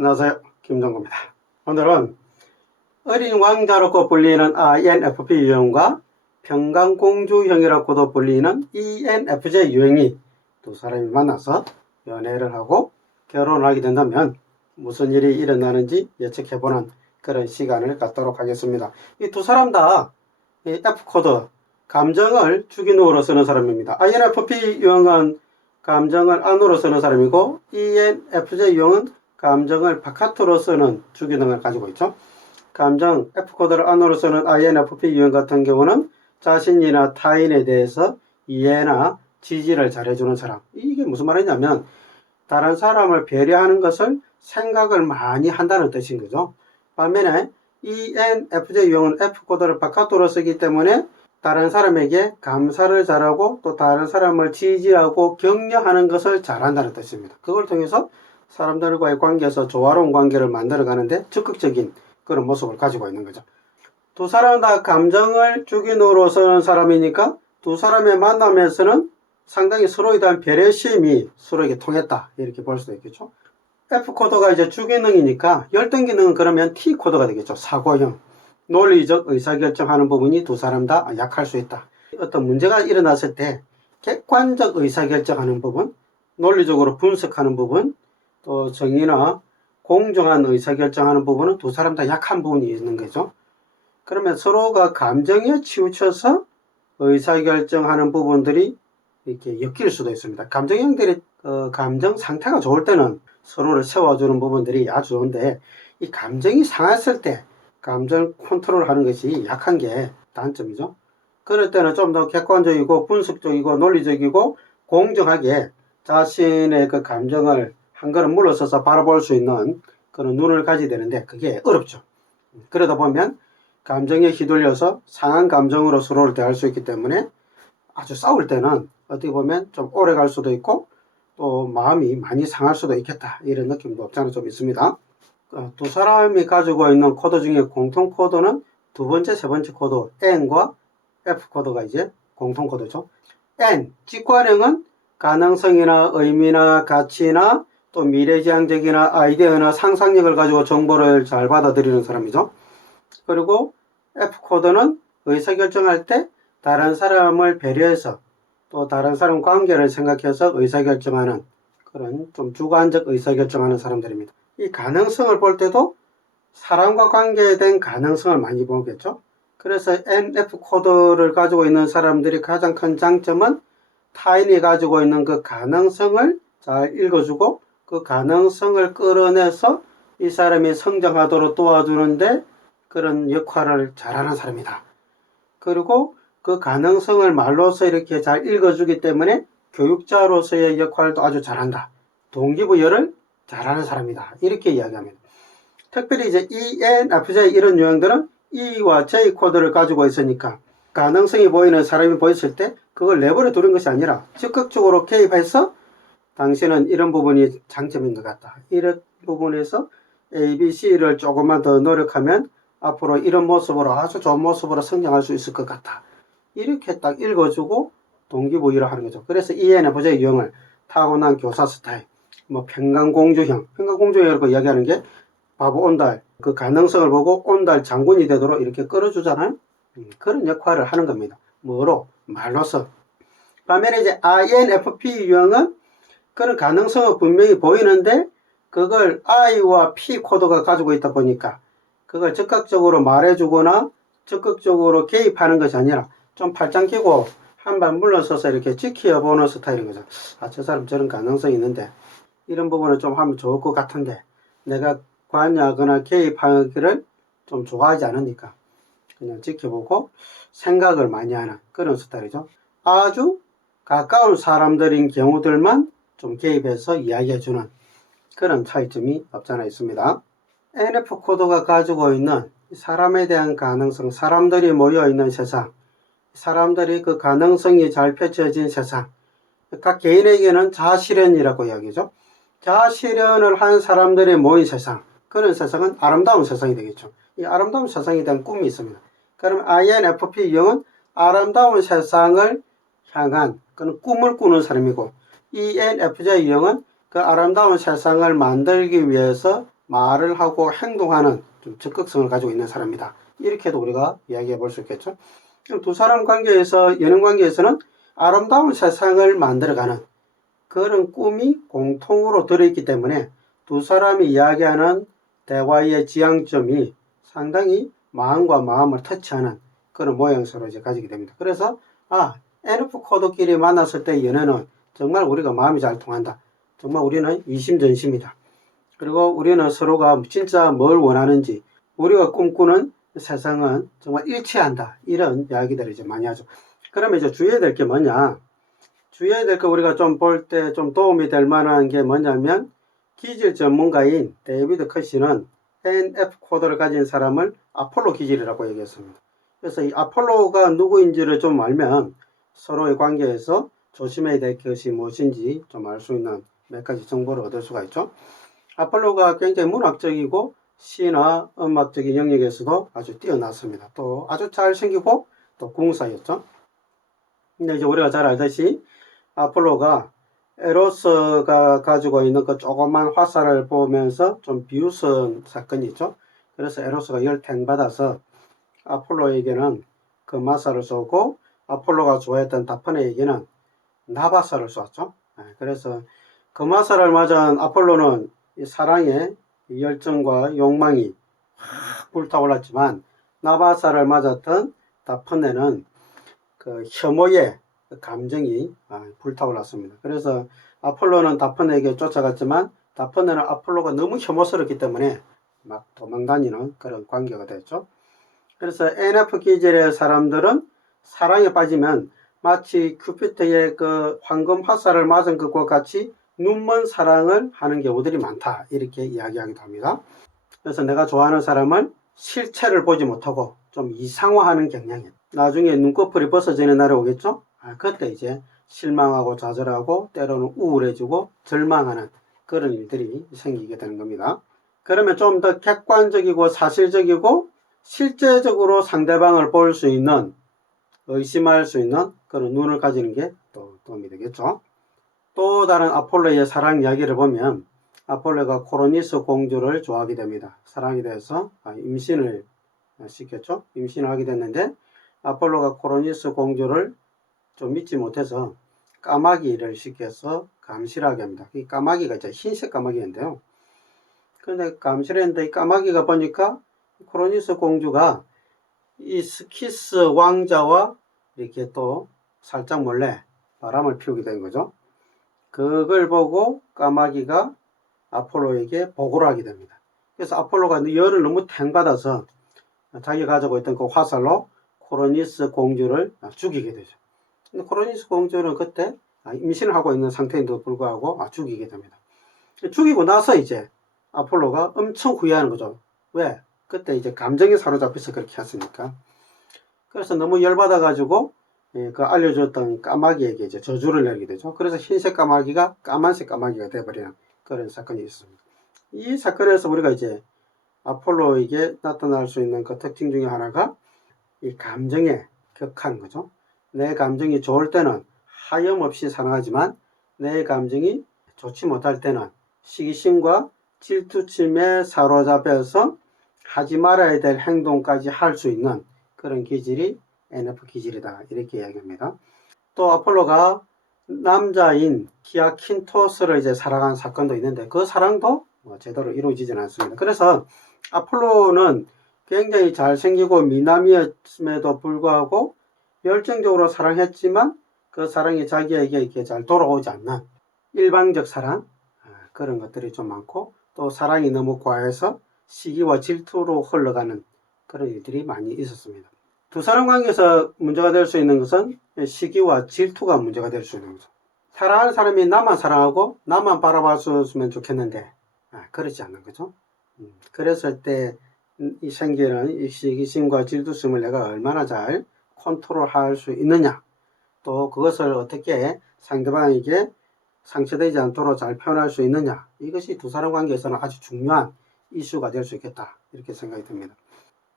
안녕하세요. 김정구입니다. 오늘은 어린 왕자라고 불리는 INFP 유형과 평강공주형이라고도 불리는 ENFJ 유형이 두 사람이 만나서 연애를 하고 결혼을 하게 된다면 무슨 일이 일어나는지 예측해보는 그런 시간을 갖도록 하겠습니다. 이 두 사람 다 F코드, 감정을 주기능으로 쓰는 사람입니다. INFP 유형은 감정을 안으로 쓰는 사람이고 ENFJ 유형은 감정을 바깥으로 쓰는 주기능을 가지고 있죠. 감정 F코드를 안으로 쓰는 INFP 유형 같은 경우는 자신이나 타인에 대해서 이해나 지지를 잘해주는 사람. 이게 무슨 말이냐면 다른 사람을 배려하는 것을 생각을 많이 한다는 뜻인 거죠. 반면에 ENFJ 유형은 F코드를 바깥으로 쓰기 때문에 다른 사람에게 감사를 잘하고 또 다른 사람을 지지하고 격려하는 것을 잘한다는 뜻입니다. 그걸 통해서 사람들과의 관계에서 조화로운 관계를 만들어 가는데 적극적인 그런 모습을 가지고 있는 거죠. 두 사람 다 감정을 주기능으로 쓰는 사람이니까 두 사람의 만남에서는 상당히 서로에 대한 배려심이 서로에게 통했다 이렇게 볼 수도 있겠죠. F코드가 이제 주기능이니까 열등기능은 그러면 T코드가 되겠죠. 사고형, 논리적 의사결정하는 부분이 두 사람 다 약할 수 있다. 어떤 문제가 일어났을 때 객관적 의사결정하는 부분, 논리적으로 분석하는 부분, 또 정의나 공정한 의사결정하는 부분은 두 사람 다 약한 부분이 있는 거죠. 그러면 서로가 감정에 치우쳐서 의사결정하는 부분들이 이렇게 엮일 수도 있습니다. 감정형들이 감정 상태가 좋을 때는 서로를 세워주는 부분들이 아주 좋은데 이 감정이 상했을 때 감정 컨트롤하는 것이 약한 게 단점이죠. 그럴 때는 좀 더 객관적이고 분석적이고 논리적이고 공정하게 자신의 그 감정을 한 걸음 물러서서 바라볼 수 있는 그런 눈을 가지게 되는데 그게 어렵죠. 그러다 보면 감정에 휘둘려서 상한 감정으로 서로를 대할 수 있기 때문에 아주 싸울 때는 어떻게 보면 좀 오래 갈 수도 있고 또 마음이 많이 상할 수도 있겠다 이런 느낌도 없잖아 좀 있습니다. 두 사람이 가지고 있는 코드 중에 공통 코드는 두 번째, 세 번째 코드 N과 F 코드가 이제 공통 코드죠. N, 직관형은 가능성이나 의미나 가치나 또 미래지향적이나 아이디어나 상상력을 가지고 정보를 잘 받아들이는 사람이죠. 그리고 F코드는 의사결정할 때 다른 사람을 배려해서 또 다른 사람 관계를 생각해서 의사결정하는 그런 좀 주관적 의사결정하는 사람들입니다. 이 가능성을 볼 때도 사람과 관계된 가능성을 많이 보겠죠. 그래서 NF코드를 가지고 있는 사람들이 가장 큰 장점은 타인이 가지고 있는 그 가능성을 잘 읽어주고 그 가능성을 끌어내서 이 사람이 성장하도록 도와주는데 그런 역할을 잘하는 사람이다. 그리고 그 가능성을 말로서 이렇게 잘 읽어주기 때문에 교육자로서의 역할도 아주 잘한다. 동기부여를 잘하는 사람이다. 이렇게 이야기합니다. 특별히 이제 ENFJ 이런 유형들은 E와 J 코드를 가지고 있으니까 가능성이 보이는 사람이 보였을 때 그걸 내버려 두는 것이 아니라 적극적으로 개입해서 당신은 이런 부분이 장점인 것 같다. 이런 부분에서 A, B, C를 조금만 더 노력하면 앞으로 이런 모습으로 아주 좋은 모습으로 성장할 수 있을 것 같다. 이렇게 딱 읽어주고 동기부여를 하는 거죠. 그래서 ENFJ 유형을 타고난 교사 스타일, 뭐 평강공주형, 평강공주형이라고 이야기하는 게 바보 온달, 그 가능성을 보고 온달 장군이 되도록 이렇게 끌어주잖아요. 그런 역할을 하는 겁니다. 뭐로? 말로서. 반면에 이제 INFP 유형은 그런 가능성은 분명히 보이는데 그걸 I와 P 코드가 가지고 있다 보니까 그걸 적극적으로 말해주거나 적극적으로 개입하는 것이 아니라 좀 팔짱 끼고 한 발 물러서서 이렇게 지켜보는 스타일인 거죠. 아, 저 사람 저런 가능성이 있는데 이런 부분을 좀 하면 좋을 것 같은데 내가 관여하거나 개입하기를 좀 좋아하지 않으니까 그냥 지켜보고 생각을 많이 하는 그런 스타일이죠. 아주 가까운 사람들인 경우들만 좀 개입해서 이야기해주는 그런 차이점이 없잖아 있습니다. NF 코드가 가지고 있는 사람에 대한 가능성, 사람들이 모여있는 세상, 사람들이 그 가능성이 잘 펼쳐진 세상, 각 개인에게는 자아실현이라고 이야기죠. 자아실현을 한 사람들이 모인 세상, 그런 세상은 아름다운 세상이 되겠죠. 이 아름다운 세상에 대한 꿈이 있습니다. 그럼 INFP 유형은 아름다운 세상을 향한 그런 꿈을 꾸는 사람이고 ENFJ 유형은 그 아름다운 세상을 만들기 위해서 말을 하고 행동하는 좀 적극성을 가지고 있는 사람이다. 이렇게도 우리가 이야기해 볼 수 있겠죠. 두 사람 관계에서, 연인 관계에서는 아름다운 세상을 만들어가는 그런 꿈이 공통으로 들어있기 때문에 두 사람이 이야기하는 대화의 지향점이 상당히 마음과 마음을 터치하는 그런 모양새로 이제 가지게 됩니다. 그래서 NF 코드끼리 만났을 때 연애는 정말 우리가 마음이 잘 통한다. 정말 우리는 이심전심이다. 그리고 우리는 서로가 진짜 뭘 원하는지, 우리가 꿈꾸는 세상은 정말 일치한다. 이런 이야기들을 이제 많이 하죠. 그러면 이제 주의해야 될 게 뭐냐? 주의해야 될 거 우리가 좀 볼 때 좀 도움이 될 만한 게 뭐냐면, 기질 전문가인 데이비드 커시는 NF 코드를 가진 사람을 아폴로 기질이라고 얘기했습니다. 그래서 이 아폴로가 누구인지를 좀 알면 서로의 관계에서 조심해야 될 것이 무엇인지 좀 알 수 있는 몇 가지 정보를 얻을 수가 있죠. 아폴로가 굉장히 문학적이고 시나 음악적인 영역에서도 아주 뛰어났습니다. 또 아주 잘생기고 또 궁사였죠. 근데 이제 우리가 잘 알듯이 아폴로가 에로스가 가지고 있는 그 조그만 화살을 보면서 좀 비웃은 사건이 있죠. 그래서 에로스가 열탱받아서 아폴로에게는 그 마사를 쏘고, 아폴로가 좋아했던 다프네에게는 나바사를 쏘았죠. 그래서 그 마사를 맞은 아폴로는 이 사랑의 열정과 욕망이 확 불타올랐지만, 나바사를 맞았던 다프네는 그 혐오의 감정이 불타올랐습니다. 그래서 아폴로는 다프네에게 쫓아갔지만 다프네는 아폴로가 너무 혐오스럽기 때문에 막 도망다니는 그런 관계가 됐죠. 그래서 NF 기질의 사람들은 사랑에 빠지면 마치 큐피트의 그 황금 화살을 맞은 것과 같이 눈먼 사랑을 하는 경우들이 많다. 이렇게 이야기하기도 합니다. 그래서 내가 좋아하는 사람을 실체를 보지 못하고 좀 이상화하는 경향이, 나중에 눈꺼풀이 벗어지는 날이 오겠죠. 그때 이제 실망하고 좌절하고 때로는 우울해지고 절망하는 그런 일들이 생기게 되는 겁니다. 그러면 좀 더 객관적이고 사실적이고 실제적으로 상대방을 볼 수 있는, 의심할 수 있는 그런 눈을 가지는 게 또 도움이 되겠죠. 또 다른 아폴로의 사랑 이야기를 보면 아폴로가 코로니스 공주를 좋아하게 됩니다. 사랑에 대해서 임신을 시켰죠. 임신을 하게 됐는데 아폴로가 코로니스 공주를 좀 믿지 못해서 까마귀를 시켜서 감시를 하게 합니다. 이 까마귀가 이제 흰색 까마귀인데요. 그런데 감시를 했는데 이 까마귀가 보니까 코로니스 공주가 이 스키스 왕자와 이렇게 또 살짝 몰래 바람을 피우게 된 거죠. 그걸 보고 까마귀가 아폴로에게 보고를 하게 됩니다. 그래서 아폴로가 열을 너무 탱받아서 자기가 가지고 있던 그 화살로 코로니스 공주를 죽이게 되죠. 근데 코로니스 공주는 그때 임신을 하고 있는 상태인데도 불구하고 죽이게 됩니다. 죽이고 나서 이제 아폴로가 엄청 후회하는 거죠. 왜? 그때 이제 감정에 사로잡혀서 그렇게 했으니까. 그래서 너무 열받아가지고 그 알려줬던 까마귀에게 이제 저주를 내리게 되죠. 그래서 흰색 까마귀가 까만색 까마귀가 되어버리는 그런 사건이 있습니다. 이 사건에서 우리가 이제 아폴로에게 나타날 수 있는 그 특징 중에 하나가 이 감정의 격한 거죠. 내 감정이 좋을 때는 하염없이 사랑하지만 내 감정이 좋지 못할 때는 시기심과 질투심에 사로잡혀서 하지 말아야 될 행동까지 할 수 있는 그런 기질이 NF 기질이다. 이렇게 이야기합니다. 또 아폴로가 남자인 히아킨토스를 이제 사랑한 사건도 있는데 그 사랑도 제대로 이루어지지는 않습니다. 그래서 아폴로는 굉장히 잘생기고 미남이었음에도 불구하고 열정적으로 사랑했지만 그 사랑이 자기에게 이렇게 잘 돌아오지 않는 일방적 사랑, 그런 것들이 좀 많고, 또 사랑이 너무 과해서 시기와 질투로 흘러가는 그런 일들이 많이 있었습니다. 두 사람 관계에서 문제가 될 수 있는 것은 시기와 질투가 문제가 될 수 있는 거죠. 사랑하는 사람이 나만 사랑하고 나만 바라봤으면 좋겠는데 그렇지 않는 거죠. 그랬을 때 이 생기는 이 시기심과 질투심을 내가 얼마나 잘 컨트롤할 수 있느냐, 또 그것을 어떻게 상대방에게 상처되지 않도록 잘 표현할 수 있느냐, 이것이 두 사람 관계에서는 아주 중요한 이슈가 될 수 있겠다, 이렇게 생각이 듭니다.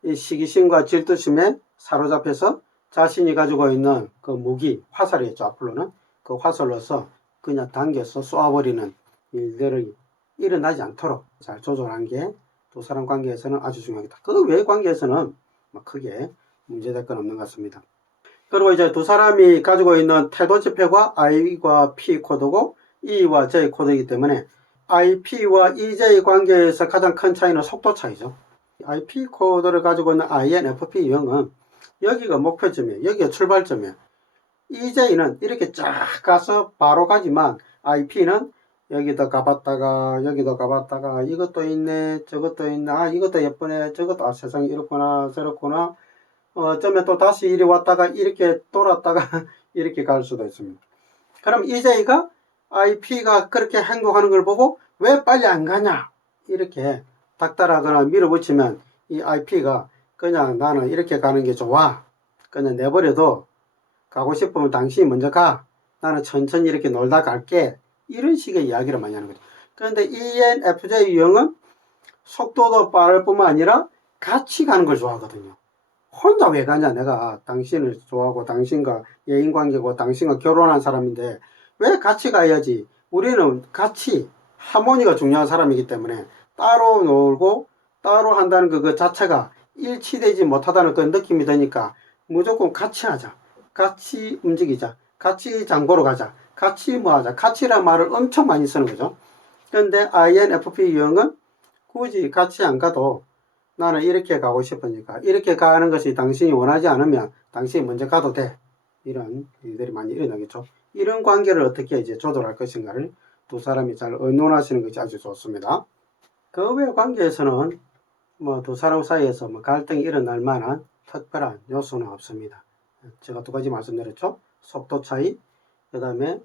이 시기심과 질투심에 사로잡혀서 자신이 가지고 있는 그 무기, 화살이었죠. 아폴로는 그 화살로서 그냥 당겨서 쏘아버리는 일들이 일어나지 않도록 잘 조절한 게 두 사람 관계에서는 아주 중요하겠다. 그 외의 관계에서는 크게 문제될 건 없는 것 같습니다. 그리고 이제 두 사람이 가지고 있는 태도 지표가 I과 P 코드고 E와 J 코드이기 때문에 IP와 EJ 관계에서 가장 큰 차이는 속도 차이죠. IP 코드를 가지고 있는 INFP 유형은 여기가 목표점이에요. 여기가 출발점이에요. EJ는 이렇게 쫙 가서 바로 가지만 IP는 여기도 가봤다가 여기도 가봤다가 이것도 있네 저것도 있네 이것도 예쁘네 저것도 세상에 이렇구나 저렇구나 어쩌면 또 다시 이리 왔다가 이렇게 돌았다가 이렇게 갈 수도 있습니다. 그럼 EJ가 IP가 그렇게 행동하는 걸 보고 왜 빨리 안 가냐 이렇게 닥달하거나 밀어붙이면 이 IP가 그냥 나는 이렇게 가는 게 좋아 그냥 내버려도 가고 싶으면 당신이 먼저 가 나는 천천히 이렇게 놀다 갈게 이런 식의 이야기를 많이 하는 거죠. 그런데 ENFJ 유형은 속도도 빠를 뿐만 아니라 같이 가는 걸 좋아하거든요. 혼자 왜 가냐 내가 당신을 좋아하고 당신과 예인관계고 당신과 결혼한 사람인데 왜 같이 가야지 우리는 같이 하모니가 중요한 사람이기 때문에 따로 놀고 따로 한다는 그 자체가 일치되지 못하다는 그 느낌이 드니까 무조건 같이 하자 같이 움직이자 같이 장보러 가자 같이 뭐 하자 같이란 말을 엄청 많이 쓰는 거죠. 그런데 INFP 유형은 굳이 같이 안 가도 나는 이렇게 가고 싶으니까 이렇게 가는 것이 당신이 원하지 않으면 당신이 먼저 가도 돼 이런 일들이 많이 일어나겠죠. 이런 관계를 어떻게 이제 조절할 것인가를 두 사람이 잘 의논하시는 것이 아주 좋습니다. 그 외 관계에서는 두 사람 사이에서 갈등이 일어날 만한 특별한 요소는 없습니다. 제가 두 가지 말씀드렸죠. 속도 차이, 그 다음에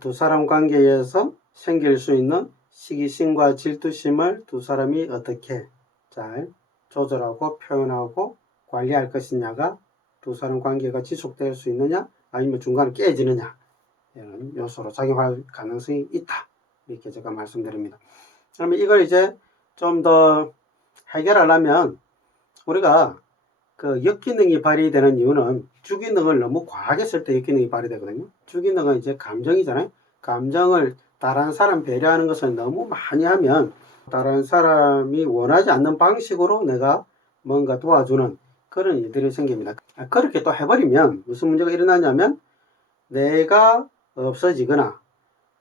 두 사람 관계에서 생길 수 있는 시기심과 질투심을 두 사람이 어떻게 잘 조절하고 표현하고 관리할 것이냐가 두 사람 관계가 지속될 수 있느냐 아니면 중간에 깨지느냐 이런 요소로 작용할 가능성이 있다 이렇게 제가 말씀드립니다. 그러면 이걸 이제 좀 더 해결하려면 우리가 그 역기능이 발휘되는 이유는 주기능을 너무 과하게 쓸 때 역기능이 발휘되거든요. 주기능은 이제 감정이잖아요. 감정을 다른 사람 배려하는 것을 너무 많이 하면 다른 사람이 원하지 않는 방식으로 내가 뭔가 도와주는 그런 일들이 생깁니다. 그렇게 또 해버리면 무슨 문제가 일어나냐면 내가 없어지거나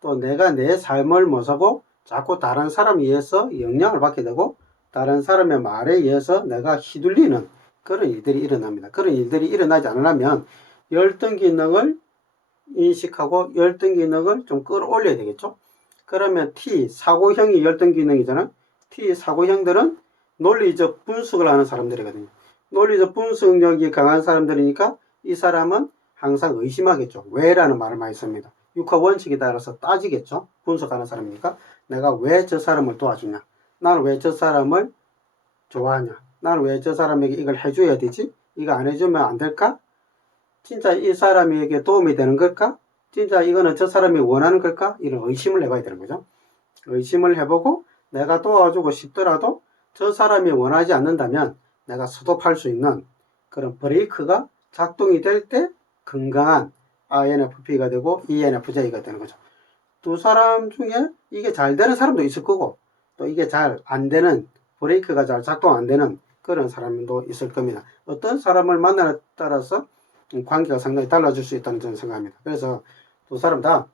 또 내가 내 삶을 못 사고 자꾸 다른 사람에 의해서 영향을 받게 되고 다른 사람의 말에 의해서 내가 휘둘리는 그런 일들이 일어납니다. 그런 일들이 일어나지 않으려면 열등 기능을 인식하고 열등 기능을 좀 끌어올려야 되겠죠. 그러면 T, 사고형이 열등 기능이잖아요. T, 사고형들은 논리적 분석을 하는 사람들이거든요. 논리적 분석력이 강한 사람들이니까 이 사람은 항상 의심하겠죠. 왜라는 말을 많이 씁니다. 육하 원칙에 따라서 따지겠죠. 분석하는 사람이니까 내가 왜 저 사람을 도와주냐. 나는 왜 저 사람을 좋아하냐. 나는 왜 저 사람에게 이걸 해줘야 되지? 이거 안 해주면 안 될까? 진짜 이 사람에게 도움이 되는 걸까? 진짜 이거는 저 사람이 원하는 걸까? 이런 의심을 해봐야 되는 거죠. 의심을 해보고 내가 도와주고 싶더라도 저 사람이 원하지 않는다면 내가 스톱할 수 있는 그런 브레이크가 작동이 될 때 건강한 INFP가 되고 ENFJ가 되는 거죠. 두 사람 중에 이게 잘 되는 사람도 있을 거고 또 이게 잘 안 되는 브레이크가 잘 작동 안 되는 그런 사람도 있을 겁니다. 어떤 사람을 만나에 따라서 관계가 상당히 달라질 수 있다는 저는 생각합니다. 그래서 두 사람 다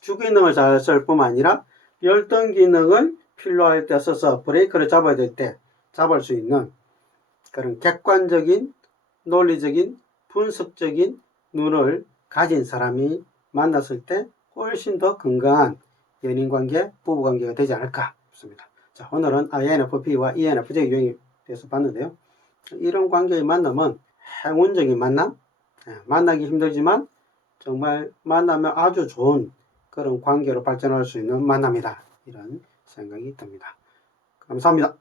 주기능을 잘 쓸 뿐만 아니라 열등 기능을 필요할 때 써서 브레이크를 잡아야 될 때 잡을 수 있는 그런 객관적인 논리적인 분석적인 눈을 가진 사람이 만났을 때 훨씬 더 건강한 연인관계, 부부관계가 되지 않을까 싶습니다. 자, 오늘은 INFP와 ENFJ 유형에 대해서 봤는데요. 이런 관계의 만남은 행운적인 만남, 만나기 힘들지만 정말 만나면 아주 좋은 그런 관계로 발전할 수 있는 만남이다. 이런 생각이 듭니다. 감사합니다.